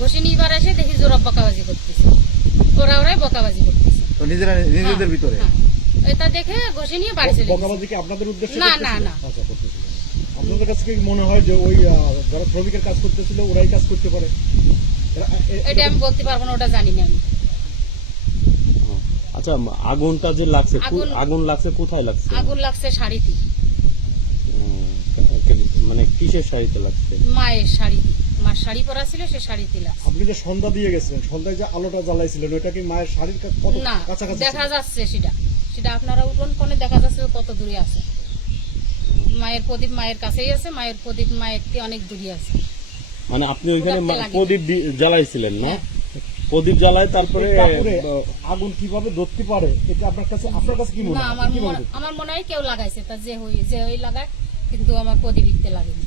ঘষে নিবার এসে দেখি জোর বকাবাজি করতেছে, ওরাই বকাবাজি করতেছে নিজেদের ভিতরে। এটা দেখে ঘষে নিয়ে বাড়ি চলে গেছে। বকাবাজি কি আপনাদের উদ্দেশ্যে না করতেছিল? না না, আচ্ছা, করতেছিল। আপনাদের কাছে কি মনে হয় যে ওই যারা শ্রমিকের কাজ করতেছিল ওরাই কাজ করতে পারে? এটা আমি বলতে পারবো না, ওটা জানি না আমি। আচ্ছা, আগুনটা যে লাগছে, আগুন- আগুন লাগছে কোথায় লাগছে? আগুন লাগছে শাড়িতে, মানে কিসের শাড়িতে লাগছে? মায়ের শাড়িতে, মার শাড়ি পরা ছিল সে শাড়িতে লাগছে। আপনি যে সন্ধ্যা দিয়ে গেছিলেন, সন্ধ্যায় যে আলোটা জ্বালাইছিলেন ওইটা কি মায়ের শাড়ির কত না কাছাকাছি দেখা ছিল? যাচ্ছে সেটা, সেটা আপনারা উঠোন কোণে দেখা যাচ্ছে কত দূরে আছে। মায়ের প্রদীপ মায়ের কাছেই আছে, মায়ের প্রদীপ মায়ের থেকে অনেক দূরে আছে। মানে আপনি ওইখানে ওটাতে লাগে। প্রদীপ জ্বালাইছিলেন না? হ্যাঁ। প্রদীপ জ্বালাই তারপরে এই কাপড়ে আগুন কিভাবে ধরতে পারে এটা আপনার কাছে কি মনে না হয়? আমার কিভাবে আমার মনে হয় কেউ লাগাইছে, তা যে ওই লাগায়, কিন্তু আমার প্রদীপ লাগেনি।